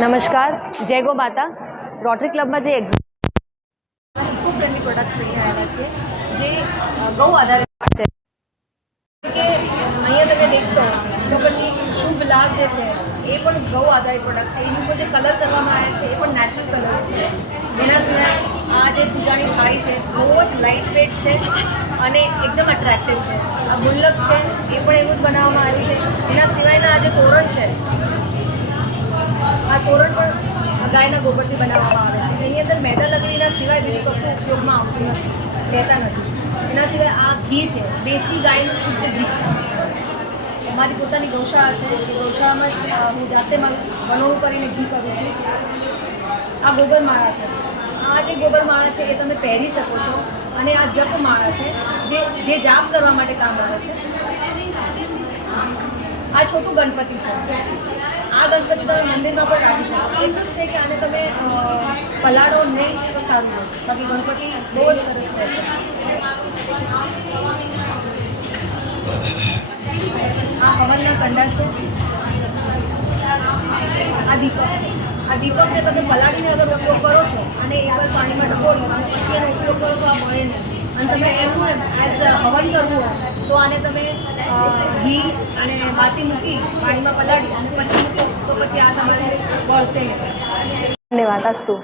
નમસ્કાર, જય ગો માતા. રોટરી ક્લબમાં જે ઇકો ફ્રેન્ડલી પ્રોડક્ટ્સ લઈને આવ્યા છીએ જે ગૌ આધારિત છે કે અહીંયા તમે દેખશો તો પછી શુભ લાભ જે છે એ પણ ગૌ આધારિત પ્રોડક્ટ છે. એની ઉપર જે કલર કરવામાં આવ્યા છે એ પણ નેચરલ કલર્સ છે. એના સિવાય આ જે પૂજાની થાળી છે બહુ જ લાઇટ વેટ છે અને એકદમ અટ્રેક્ટિવ છે. આ ગુલ્લક છે એ પણ એવું જ બનાવવામાં આવ્યું છે. એના સિવાયના આ જે તોરણ છે આ તોરણ પણ ગાયના ગોબરથી બનાવવામાં આવે છે. એની અંદર મેદા લકડીના સિવાય બીજું કશું ઉપયોગમાં આવતું નથી, લેતા નથી. એના સિવાય આ ઘી છે, દેશી ગાયનું શુદ્ધ ઘી. મારી પોતાની ગૌશાળા છે એ ગૌશાળામાં જ હું જાતે વનોણું કરીને ઘી કરું છું. આ ગોબરમાળા છે. આ જે ગોબરમાળા છે એ તમે પહેરી શકો છો અને આ જપમાળા છે જે જાપ કરવા માટે કામ આવે છે. આ છોટું ગણપતિ છે. આ ગણપતિ તમે મંદિરમાં પણ રાખી શકો. એટલું જ છે કે આને તમે પલાળો નહીં તો સારું હોય, બાકી ગણપતિ બહુ જ સરસ રહે છે. આ હવનના કંડા છે. આ દીપક છે. આ દીપકને તમે પલાળીને અગર ઉપયોગ કરો છો અને એકવાર પાણીમાં ડબોળી અને પછી એનો ઉપયોગ કરો તો આ મળે નહીં. અને તમે એવું એઝ હવન કરવું હોય તો આને તમે ઘી અને બાતી મૂકી પાણીમાં પલાળી અને પછી મૂકો તો પછી આ તમારે વળશે નહીં. ધન્યવાદ. અસ્તુ.